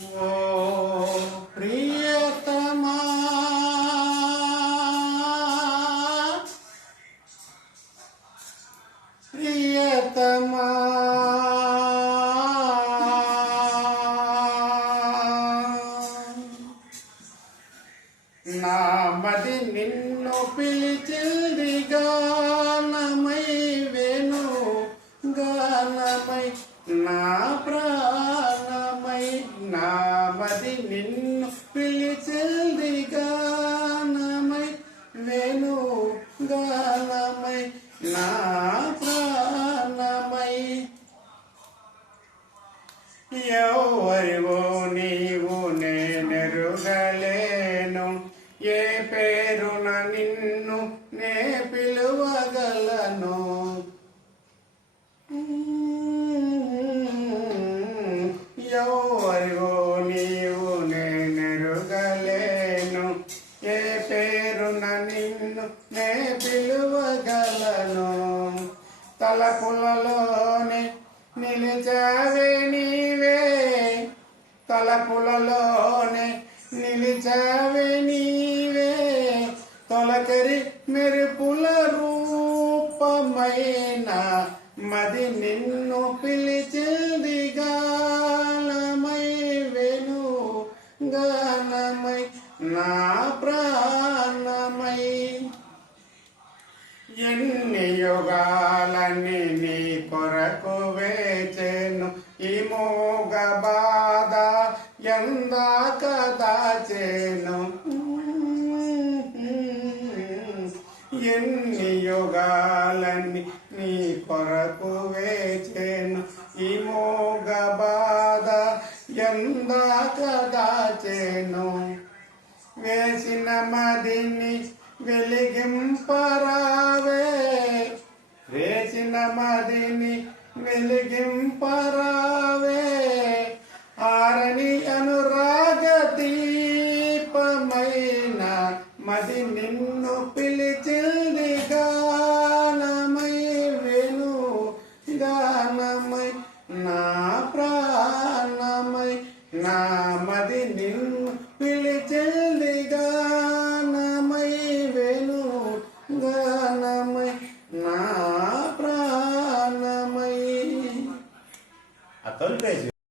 ఓ ప్రియతమా ప్రియతమా నా మది నిన్ను పిలిచింది గానమై వేణు గానమై నా ప్రాణమై నా మది నిన్ను పిలిచింది గానమై వేణు గానమై నా ప్రాణమై ఎవరివో నీవు నేనెరుగలేను ఏ పేరున నిన్ను నే పిలువగలను ఎవరివో నీవు నేనెరుగలేను ఏ పేరున నిన్ను నే పిలువగలను తలపులలోనే నిలిచావే నీవే తలపులలోనే నిలిచావే నీవే తొలకరి మెరుపుల రూపమైన మది నిన్ను పిలిచింది గానమై వేణు గానమై నా ప్రాణమై ఎన్ని యుగాలని నీ కొరకు వేచెను ఈ మోగ బాధ ఎందాక దాచెను ఎన్ని యుగాలని నీ కొరకు వేచెను ఈ మోగ బాధ ఎందాక దాచెను వేసిన మదిని వెలిగింపరావే వేసిన మదిని వెలిగింపరావే ఆరని అనురాగ దీపమైన మది నిన్ను పిలిచింది గానమై వేణు గానమై నా ప్రాణమై నా మది నిన్ను పిలిచి